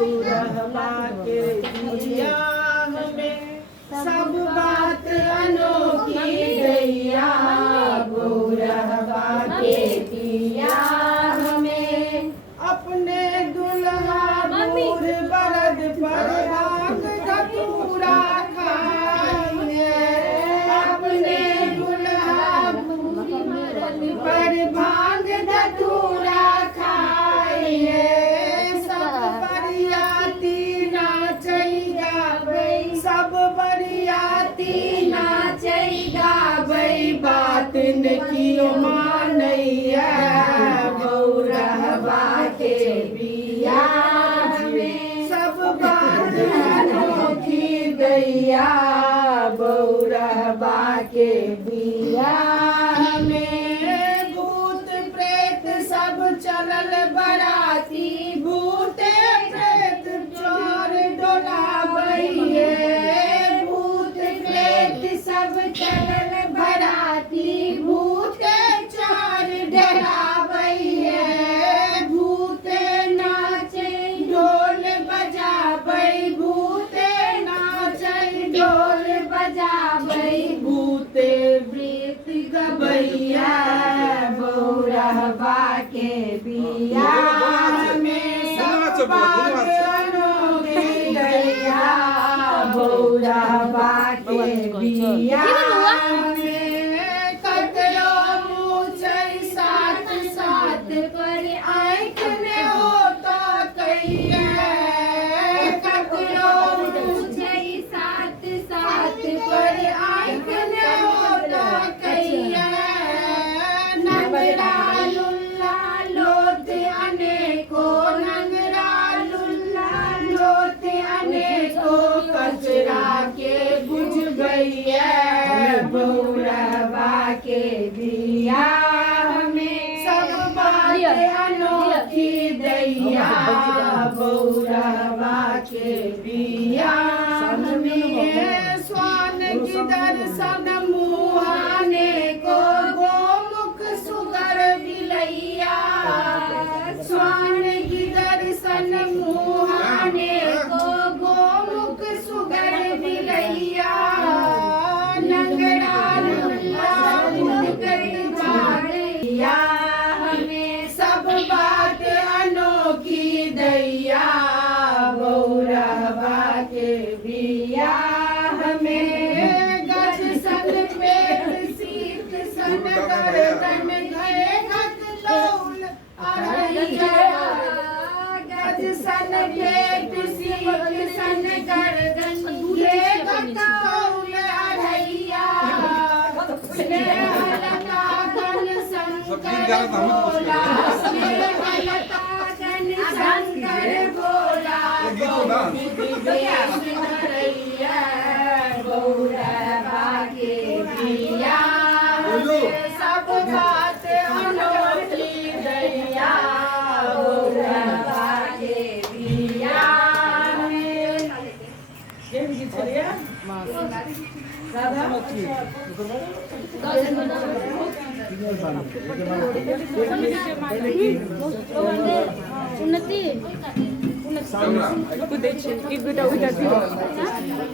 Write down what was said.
रहवा के दिया हमें सब बात अनोखी दैया रहवा के दिया हमें अपने दुल्हा बूढ़ बरद पर भाग धतूरा खाइए अपने दुल्हा पर भाग धतूरा खाइए सब बरियाती नाचैगा सब बरियाती नाचैगा बई बात न कियो मानैया रहवा के बिया में सब बात अनोखी दैया रहवा के बिया में भूत प्रेत सब चलल बराती भूत प्रेत चोर डोलाबैये भूत प्रेत सब चलल बराती भूत चोर डराबैये भूत नाचे ढोल बजाबै भूत नाचे ढोल बजाबै भूत प्रेत गबैया रहवा के बिया में सब बात अनोखी दैया रहवा के बिया में ककरो मुँह साथ साथ पर आँख ने होता कहिए ककरो मुँह साथ साथ पर आँख ने होता कहिए नंगरा लुल्ला लोट अनेको नंगरा लुल्ला लोट अनेको कचरा के बुझ गइया रहवा के दिया हमें सब बात अनोखी दैया रहवा के बिया हमें स्वान की दर्शन मुहाने को गोमुख सुगर बिलैया स्वान की दर्शन मुहाने को गोमुख सुगर बिलैया नंगरा लुल्ला बाड़िया हमें सब बात अनोखी दैया रहवा के बिया हमें गज सन पेट सीत सन गर्दन गए घट लौल अरैया गज सन पेट सीत सन गर्दन ये घट लौल अरैया स्नेह लता गन शंकर भोला स्नेह लता गन शंकर भोला रहवा के बिया सब बात अनोखी दैया रहवा के बिया उन्नति